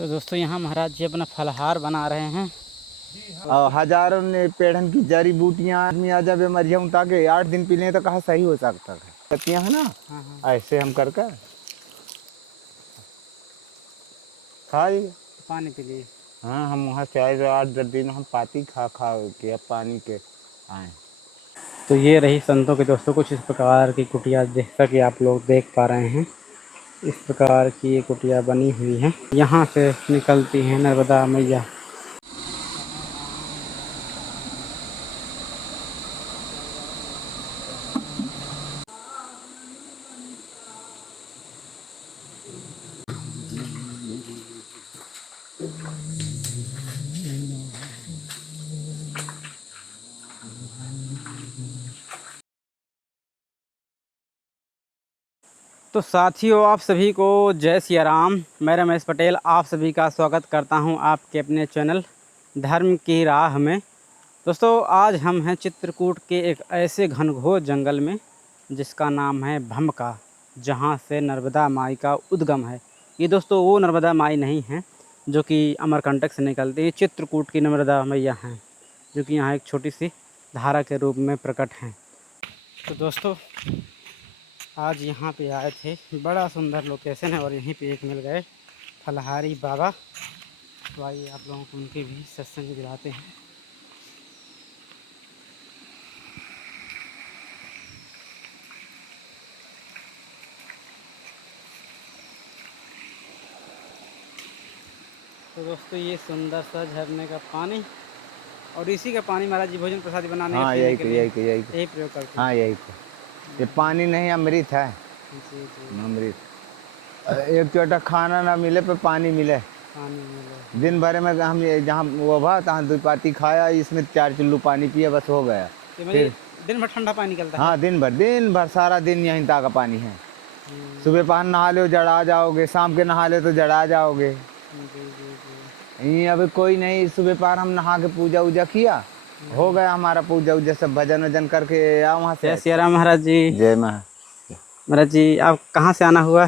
तो दोस्तों यहाँ महाराज जी अपना फलहार बना रहे हैं और हजारों ने पेड़न की जड़ी बूटियां आदमी आ जावे मर जाऊं ताकि 8 दिन पी लें तो कहाँ सही हो सकता है। पत्तियां है ना। हाँ हाँ। ऐसे हम करके खा लिए। पानी पी लिए। हाँ हम वहाँ से आए 8-10 दिन हम पाती खा खा के अब पानी के आए। तो ये रही संतों के दोस्तों कुछ इस प्रकार की कुटिया जैसा कि आप लोग देख पा रहे हैं। इस प्रकार की ये कुटिया बनी हुई है। यहाँ से निकलती है नर्मदा मैया। तो साथियों आप सभी को जय सिया राम। मैं रमेश पटेल आप सभी का स्वागत करता हूं आपके अपने चैनल धर्म की राह में। दोस्तों आज हम हैं चित्रकूट के एक ऐसे घनघोर जंगल में जिसका नाम है भमका, जहां से नर्मदा माई का उद्गम है। ये दोस्तों वो नर्मदा माई नहीं हैं जो कि अमरकंटक से निकलती है। चित्रकूट की नर्मदा मैया हैं जो कि यहाँ एक छोटी सी धारा के रूप में प्रकट हैं। तो दोस्तों आज यहाँ पे आए थे, बड़ा सुंदर लोकेशन है और यहीं पे एक मिल गए फलहारी बाबा। तो आइए आप लोगों को उनके भी सत्संग दिलाते हैं। तो दोस्तों ये सुंदर सा झरने का पानी और इसी का पानी महाराज जी भोजन प्रसादी बनाने हाँ पीने के लिए यही प्रयोग करते हैं। हाँ यही ये पानी नहीं अमृत है। जी जी। अमृत एक चोटा खाना ना मिले पर पानी मिले। पानी मिले दिन भर में हम जहाँ वो भा तहाँ 2 पाती खाया इसमें 4 चुल्लू पानी पिया बस हो गया। तो फिर दिन भर ठंडा पानी निकलता है। हाँ दिन भर सारा दिन यहीं तक का पानी है। सुबह पहन नहा लो जड़ा जाओगे, शाम के नहा लो तो जड़ा जाओगे। जी जी जी। यहीं अब कोई नहीं, सुबह पार हम नहा के पूजा वूजा किया, हो गया हमारा पूजा वूजा सब भजन वजन करके आ वहाँ से। जय सिया राम महाराज जी। जय माँ। महाराज जी आप कहाँ से आना हुआ?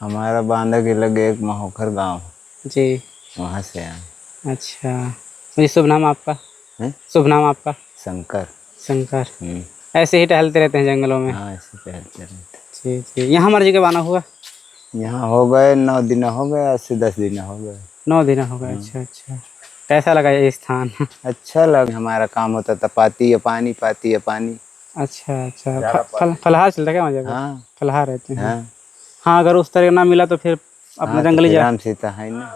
हमारा बांधा के लगे एक महोखर गांव जी वहाँ से आए। अच्छा, मुझे शुभ नाम आपका? शुभ नाम आपका? शंकर। शंकर। ऐसे ही टहलते रहते हैं जंगलों में? हाँ ऐसे टहलते रहते। जी जी। यहाँ मर्जी कब आना हुआ? यहाँ हो गए 9 दिन हो गए, 8 से 10 दिन हो गए। 9 दिन हो गए। अच्छा अच्छा। कैसा लगा ये स्थान? अच्छा लगा, हमारा काम होता था पाती है पानी पाती है पानी। अच्छा अच्छा। फलहार चलता क्या वहाँ? हाँ फलहार रहते हैं। हाँ हाँ अगर उस तरह ना मिला तो फिर अपना हाँ तो जंगली फिर जा। राम सीता है ना।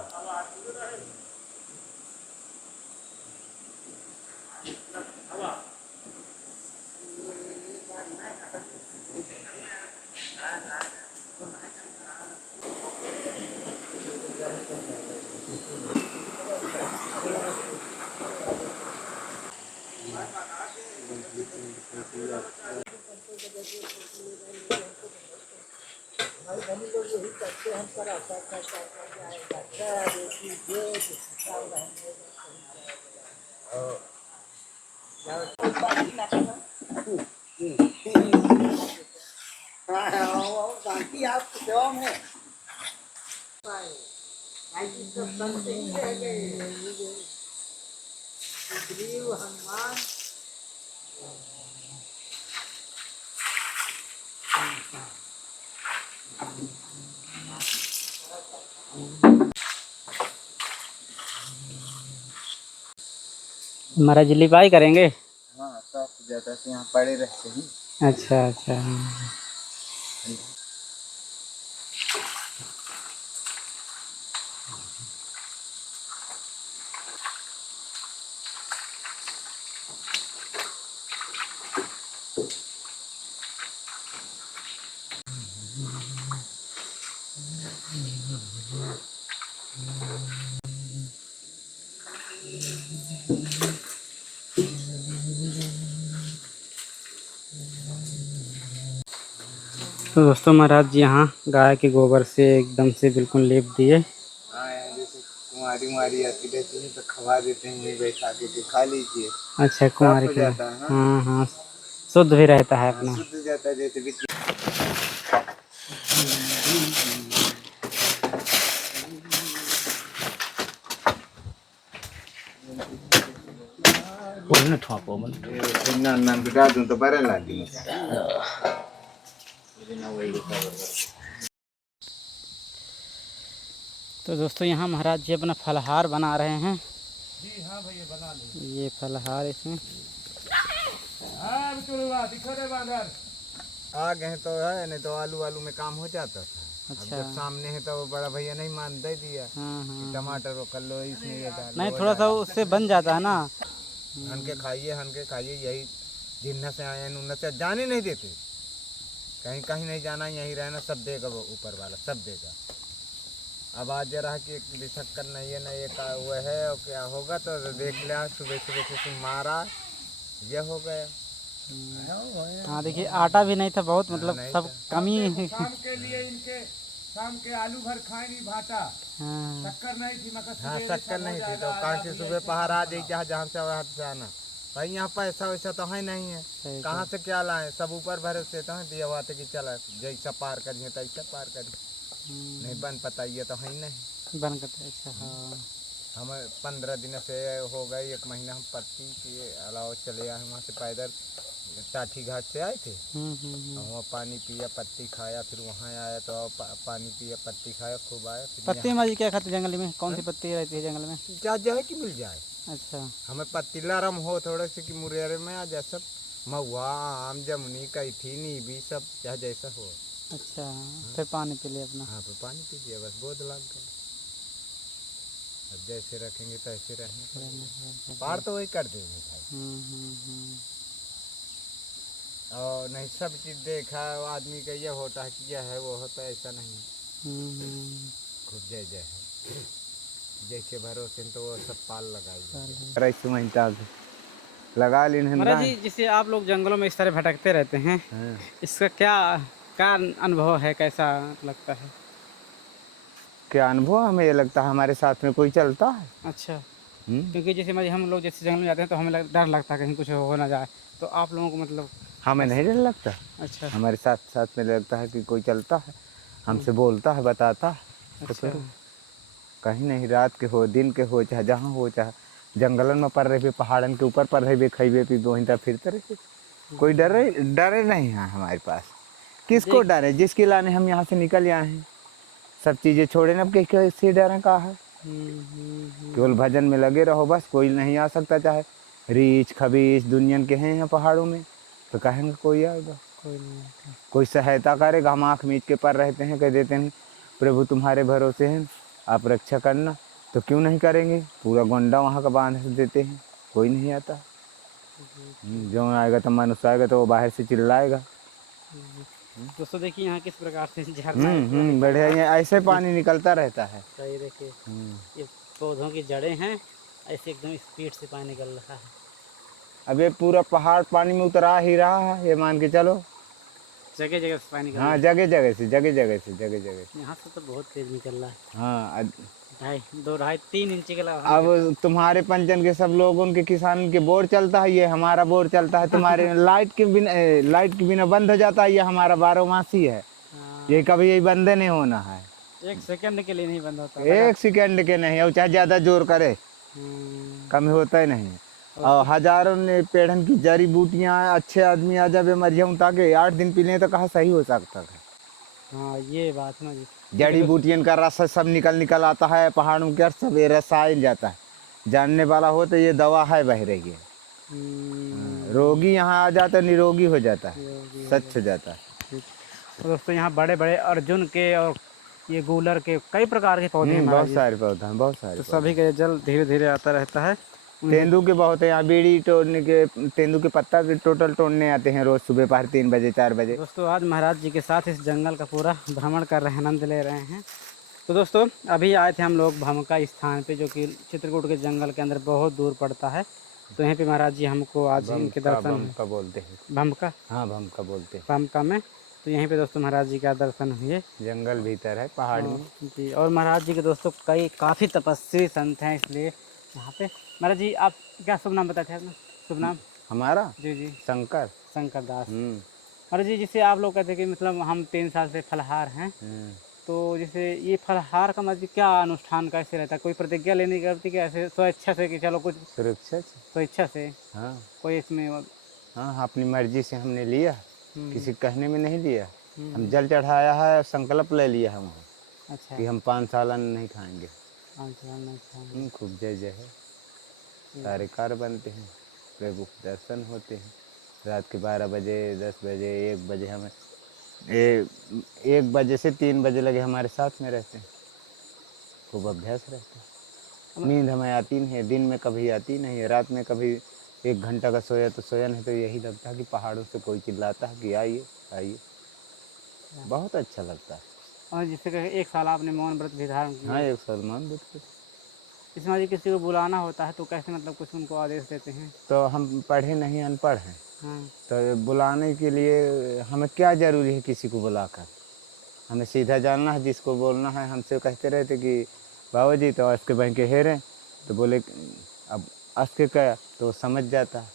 महाराज जी लिपाई करेंगे? हाँ सब जाता से यहाँ पड़े रहते हैं। अच्छा अच्छा। तो दोस्तों महाराज जी यहाँ गाय के गोबर से एकदम से बिल्कुल लेप दिए। हाँ जैसे कुंवारी आती रहती है तो खवा देते हैं, वहीं बैठा के खा लीजिए। अच्छा कुंवारी हो जाता है। हाँ हाँ शुद्ध भी रहता है अपना। शुद्ध जाता है जैसे भी। ಒಳ್ಳೆ ಠಾಪ್ ನಾನು ಬಿಡಾದು ಅಂತ ಬರಲ್ಲ ಅಲ್ಲಿ तो दोस्तों यहाँ महाराज जी अपना फलहार बना रहे हैं। जी हाँ भैया बना लो। ये फलहार इसमें आ गए तो है नहीं तो आलू आलू में काम हो जाता था। अब अच्छा। जब सामने है तो वो बड़ा भैया नहीं मान दे दिया हाँ कि हाँ। टमाटर वो कर लो इसमें ये डालो नहीं वो थोड़ा सा डालो। उससे बन जाता है ना। हन के खाइए यही जिन्ना से आए हैं उन्ना से जाने नहीं देते, कहीं कहीं नहीं जाना यहीं रहना, सब देगा वो ऊपर वाला सब देगा। अब आज जरा कि बिशक्कर नहीं है ना ये का हुआ है और क्या होगा तो देख लिया सुबह सुबह से मारा ये हो गया। हाँ देखिए आटा भी नहीं था बहुत, मतलब नहीं सब था। कमी। शाम के लिए इनके शाम के आलू भर खाएंगी भाटा, हाँ शक्कर नहीं थी मगर हाँ सवेरे शक्कर सब हो नहीं थी जाएगा, तो कहाँ आधा से भी सुबह ऐसे पहाड़ आ होगा। जाए जहाँ से वहाँ से आना भाई, यहाँ पैसा वैसा तो है नहीं है, सही कहाँ से क्या लाए, सब ऊपर भरे से तो है दिया हुआ था कि चला जैसा पार करिए तैसा पार करिए, नहीं बन पता ये तो है नहीं। बन करते। अच्छा हाँ। हम 15 दिन से हो गए, 1 महीना हम पत्ती के अलावा चले आए वहाँ से पैदल टाठी घाट से आए थे। और वहाँ पानी पिया पत्ती खाया, फिर वहाँ आया तो पानी पिया पत्ती खाया खूब आया। फिर पत्ती में जी क्या खाते जंगल में, कौन सी पत्ती रहती है जंगल में? जा जाए कि मिल जाए, अच्छा हमें पत्ती लारम हो थोड़े से कि मुरेरे में आ जाए सब, महुआ आम जमुनी कैथी नीबी सब चाहे जैसा हो। अच्छा फिर पानी पी लिया अपना। हाँ फिर पानी पीजिए बस बोध लग गए, अब जैसे रखेंगे तैसे रहेंगे, पार तो वही कर देंगे भाई। और नहीं सब चीज़ देखा आदमी का ये होता है कि यह है वो होता है, ऐसा नहीं खुद जय जय है जैसे भरोसे तो वो सब पाल लगाई लगा ली महाराज जी जैसे आप लोग जंगलों में इस तरह भटकते रहते हैं, इसका क्या क्या अनुभव है, कैसा लगता है? क्या अनुभव, हमें ये लगता है हमारे साथ में कोई चलता है। अच्छा क्योंकि जैसे हम लोग जैसे जंगल में जाते हैं तो हमें डर लगता है कहीं कुछ हो ना जाए, तो आप लोगों को मतलब हमें नहीं डर लगता। अच्छा हमारे साथ साथ में लगता है कि कोई चलता है, हमसे बोलता है बताता है तो अच्छा करो। कहीं नहीं, रात के हो दिन के हो चाहे जहाँ हो, चाहे जंगलन में पड़ रहे पहाड़न के ऊपर पड़ रहे खइबे पी दो हिंदा फिरते रहे, कोई डरे नहीं है हमारे पास। किसको डरे, जिसके लाने हम यहाँ से निकल आए हैं, सब चीज़ें छोड़े ना, अब कैसे डरें कहा है। केवल भजन में लगे रहो बस, कोई नहीं आ सकता, चाहे रीछ खबीस दुनियन के हैं पहाड़ों में तो कहेंगे कोई आएगा, कोई सहायता करेगा। हम आँख मीच के पर रहते हैं, कह देते हैं प्रभु तुम्हारे भरोसे हैं आप रक्षा करना, तो क्यों नहीं करेंगे। पूरा गोंडा वहाँ का बांध देते हैं, कोई नहीं आता। जो आएगा तो मनुष्य आएगा तो वो बाहर से चिल्लाएगा। दोस्तों देखिए यहाँ किस प्रकार से झरना बढ़िया, यहाँ ऐसे पानी निकलता रहता है। सही देखिए ये पौधों की जड़ें हैं, ऐसे एकदम स्पीड से पानी निकल रहा है। अब ये पूरा पहाड़ पानी में उतरा ही रहा है, ये मान के चलो। जगह जगह से पानी निकल हाँ रहा जगह जगह से है। यहाँ से तो बहुत तेज निकल रहा है। हाँ 2-2.5-3 इंच के लगभग। अब तुम्हारे पंचन के सब लोगों के किसान के बोर चलता है, ये हमारा बोर चलता है। तुम्हारे लाइट के बिना बंद हो जाता है, ये हमारा 12 मासी है। ये कभी यही बंद नहीं होना है, 1 सेकंड के लिए नहीं बंद होता। 1 सेकंड के नहीं, और चाहे ज़्यादा जोर करे कम होता ही नहीं। और हजारों ने पेड़न की जड़ी बूटियाँ अच्छे आदमी आ जाए मरियम ताकि 8 दिन पी लें तो कहाँ सही हो सकता है। हाँ ये बात ना जी, जड़ी बूटियन का रस सब निकल आता है पहाड़ों के, सब ये रस आ जाता है। जानने वाला हो तो ये दवा है बह रही है। रोगी यहाँ आ जाता है निरोगी हो जाता है, सच हो जाता है। तो दोस्तों यहाँ बड़े बड़े अर्जुन के और ये गूलर के कई प्रकार के पौधे हैं बहुत सारे पौधे हैं, बहुत सारे। तो सभी का जल धीरे धीरे आता रहता है। तेंदू के बहुत है यहाँ, बीड़ी तोड़ने के, तेंदू के पत्ता भी टोटल तोड़ने आते हैं रोज सुबह पहर 3 बजे 4 बजे। दोस्तों आज महाराज जी के साथ इस जंगल का पूरा भ्रमण कर रहे हैं, आनंद ले रहे हैं। तो दोस्तों अभी आए थे हम लोग भमका स्थान पे, जो कि चित्रकूट के जंगल के अंदर बहुत दूर पड़ता है। तो यहीं पे महाराज जी हमको आज इनके दर्शन भमका बोलते हैं। भमका, हाँ भमका बोलते हैं भमका में। तो यहीं पे दोस्तों महाराज जी का दर्शन हुए, जंगल भीतर है पहाड़ में जी। और महाराज जी के दोस्तों काफ़ी तपस्वी संत हैं, इसलिए यहाँ पे। महाराज जी आप क्या शुभ नाम बताते हैं अपना शुभ नाम? हमारा जी जी शंकर दास। महाराज जी जिससे आप लोग कहते हैं कि मतलब हम 3 साल से फलाहार हैं, तो जैसे ये फलाहार का मतलब क्या अनुष्ठान कैसे रहता है? कोई प्रतिज्ञा लेने की करती कि ऐसे स्वेच्छा से कि चलो कुछ सुरक्षा से। स्वेच्छा से हाँ कोई इसमें हाँ, अपनी मर्जी से हमने लिया, हम्म, किसी के कहने में नहीं लिया। हम हम्म, जल चढ़ाया है, संकल्प ले लिया है वहाँ अच्छा कि हम 5 साल अन्न नहीं खाएंगे। अच्छा अच्छा खूब जय जय है, ठीक। सारे कार्य बनते हैं, प्रभु के दर्शन होते हैं। रात के 12 बजे, 10 बजे, 1 बजे हमें 1 बजे से 3 बजे लगे हमारे साथ में रहते हैं। खूब अभ्यास रहता है। नींद हमें आती नहीं है, दिन में कभी आती नहीं है, रात में कभी 1 घंटा का सोया तो सोया, नहीं तो यही लगता है कि पहाड़ों से कोई चिल्लाता है कि आइए आइए। बहुत अच्छा लगता है। और जिससे कि 1 साल आपने मौन व्रत भी धारण हाँ, किए। 1 सलमान बुद्ध के। इसमें यदि किसी को बुलाना होता है तो कैसे मतलब कुछ उनको आदेश देते हैं? तो हम पढ़े नहीं, अनपढ़ हैं, हाँ तो बुलाने के लिए हमें क्या ज़रूरी है किसी को बुलाकर? हमें सीधा जानना है, जिसको बोलना है। हमसे कहते रहते कि बाबा जी तो अस के बहन के हेरे, तो बोले अब अस के क्या, तो वो समझ जाता है।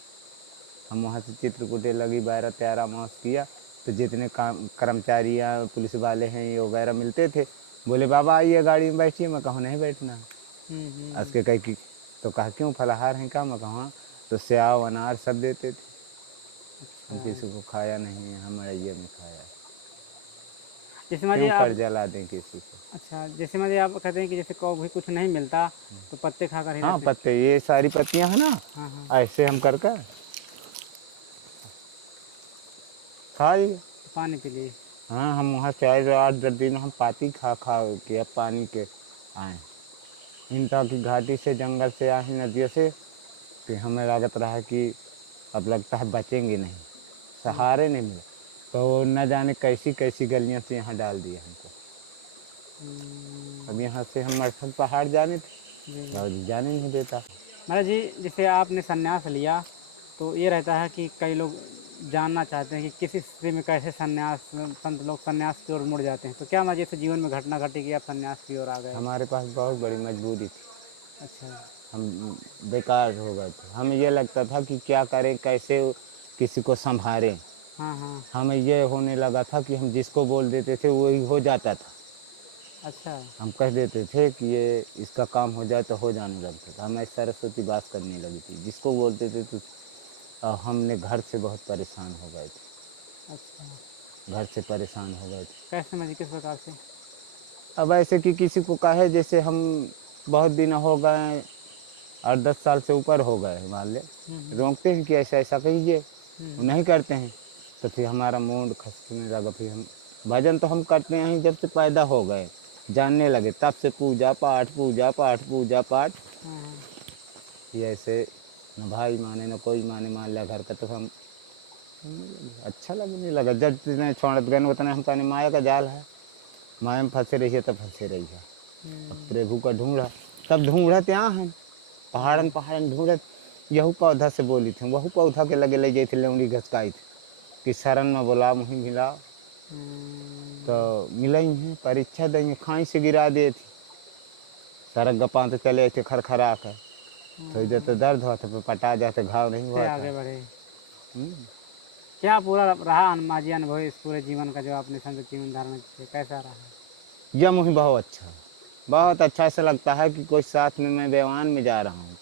हम वहाँ से चित्रकूटे लगी 12-13 मास किया, तो जितने काम कर्मचारी या पुलिस वाले हैं ये वगैरह मिलते थे, बोले बाबा आइए गाड़ी में बैठिए। मैं कहूँ नहीं बैठना है। अस के कह की, तो कहा क्यों फलाहार हैं क्या? मैं कहा तो सेव अनार सब देते थे। हम किसी को खाया नहीं है, हम अड़ैया में खाया। जैसे मान लीजिए क्यों आप कर्जा ला दें किसी को? अच्छा जैसे मान लीजिए आप कहते हैं कि जैसे कभी कुछ नहीं मिलता तो पत्ते खाकर ही हाँ रहते हैं। पत्ते, ये सारी पत्तियां हैं ना, हाँ हाँ ऐसे हम कर कर खा लिए। पानी पी लिए। हाँ, हम वहाँ से आए तो 8-10 दिन हम पाती खा खा के अब पानी के आए। हिंसा की घाटी से, जंगल से आए, नदियों से, कि हमें लागत रहा कि अब लगता है बचेंगे नहीं, सहारे नहीं मिले। तो न जाने कैसी कैसी गलियों से यहाँ डाल दिया हमको। अब यहाँ से हम मरथक पहाड़ जाने थे, जी बाबू जी जाने नहीं देता। महाराज जी जैसे आपने संन्यास लिया तो ये रहता है कि कई लोग जानना चाहते हैं कि किस स्थिति में कैसे संन्यास संत लोग संन्यास की ओर मुड़ जाते हैं, तो क्या महाराज जैसे जीवन में घटना घटी कि आप संन्यास की ओर आ गए? हमारे पास बहुत बड़ी मजबूरी थी, अच्छा हम बेकार हो गए थे। हमें ये लगता था कि क्या करें, कैसे किसी को संभालें। हाँ हाँ हमें ये होने लगा था कि हम जिसको बोल देते थे वही हो जाता था। अच्छा हम कह देते थे कि ये इसका काम हो जाए तो हो जाने लगता था। हमें सरस्वती बात करने लगी थी, जिसको बोलते थे तो हमने घर से बहुत परेशान हो गए थे, अच्छा घर से परेशान हो गए थे। कैसे महाराज जी किस प्रकार से? अब ऐसे कि किसी को कहे, जैसे हम बहुत दिन हो गए, 8-10 साल से ऊपर हो गए मान ले, हम्म, रोकते हैं कि ऐसा ऐसा कहिए, वो हम्म, नहीं करते हैं। तो फिर हमारा मूड खसकने लगा। फिर हम भजन तो हम करते हैं जब से पैदा हो गए, जानने लगे तब से पूजा पाठ पूजा पाठ पूजा पाठ। हाँ ये ऐसे न भाई माने न कोई माने, मान लिया घर का, तो हम अच्छा लगने लगा। जब जितने छोड़त गए उतने हम कहने माया का जाल है, माया में फंसे रहिए तब फंसे रहिए। अब हम्म, प्रभु का ढूंढा, तब ढूंढत यहाँ हम पहाड़न पहाड़न ढूंढत। यहू पौधा से बोली थी, वहू पौधा के लगे ले जाती लौड़ी घसकाई थी कि शरण में बोला मुँह मिला, तो मिला ही है। परीक्षा देंगे, खाई से गिरा दिए थी, सड़क गपा तो चले थे खरखरा कर, थोड़ी देर तो दर्द हुआ था, पटा जाते घाव नहीं से हुआ था। आगे बढ़े। हम्म। क्या पूरा रहा माझी अनुभव इस पूरे जीवन का जो आपने संत जीवन धारण किया, कैसा रहा? यह मुझे बहुत अच्छा, बहुत अच्छा। ऐसा लगता है कि कोई साथ में मैं बेवान में जा रहा हूँ।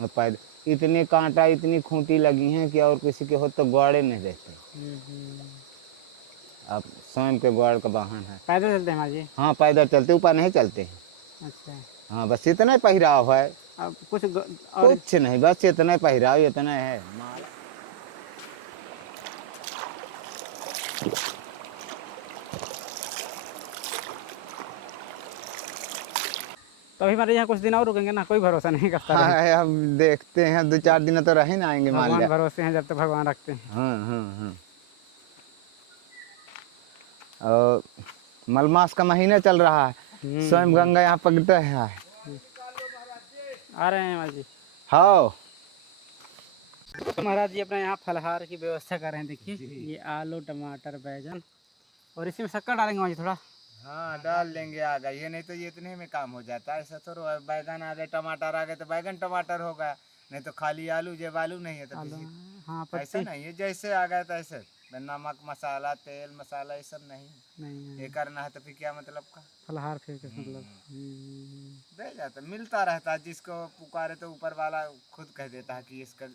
मैं पैदल, इतने कांटा इतनी खूंटी लगी हैं कि और किसी के हो तो ग्वाड़े नहीं रहते। हम्म। अब स्वयं के ग्वाड़ का वाहन है। पैदल चलते हैं माझी? हाँ पैदल चलते, ऊपर नहीं चलते हैं। अच्छा हाँ बस इतना ही पहराव है, अब कुछ और कुछ नहीं, बस इतना ही पहराव, इतना है माला। तो अभी हमारे यहाँ कुछ दिन और रुकेंगे ना, कोई भरोसा नहीं करता हाँ रहे। हम देखते हैं, 2-4 दिन तो रह ना आएंगे मान भगवान लिया। भरोसे हैं जब तक भगवान रखते हैं। हाँ हाँ हाँ। और मलमास का महीना चल रहा है, स्वयं गंगा यहाँ पकड़ते हैं। आ रहे हैं महाराज जी। हाँ तो महाराज जी अपने यहाँ फलहार की व्यवस्था कर रहे हैं, देखिए ये आलू टमाटर बैगन और इसी में शक्कर डालेंगे महाराज जी थोड़ा। हाँ डाल लेंगे, आ गए ये, नहीं तो ये इतने में काम हो जाता है। ऐसा थोड़ा है, बैगन आ गए टमाटर आ गए तो बैगन टमाटर हो गया, नहीं तो खाली आलू, जब आलू नहीं है तो आलू फिर हाँ ऐसा पत्ती। नहीं है, जैसे आ गए तो ऐसे। नमक मसाला तेल मसाला ये सब नहीं नहीं ये करना है तो फिर क्या मतलब का फलाहार फिर किस मतलब दे जाता मिलता रहता है जिसको पुकारे तो ऊपर वाला खुद कह देता है कि इसका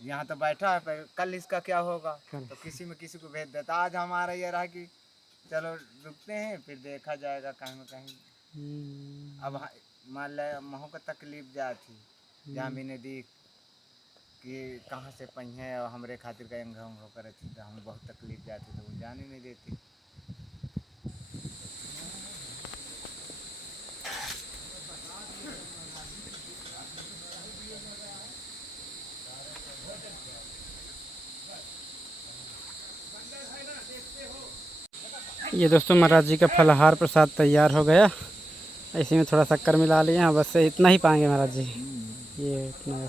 यहाँ तो बैठा है कल इसका क्या होगा तो किसी में किसी को भेज देता। आज हमारा ये रहा कि चलो रुकते हैं फिर देखा जाएगा कहीं ना कहीं। अब मान ले महू को तकलीफ जा थी जहाँ मैंने दी कि कहाँ से पहिए और हमरे खातिर का अंग अंग करे थी तो हम बहुत तकलीफ जाती तो वो जाने नहीं देती। ये दोस्तों महाराज जी का फलाहार प्रसाद तैयार हो गया। इसी में थोड़ा शक्कर मिला लिया, बस इतना ही पाएंगे महाराज जी, ये इतना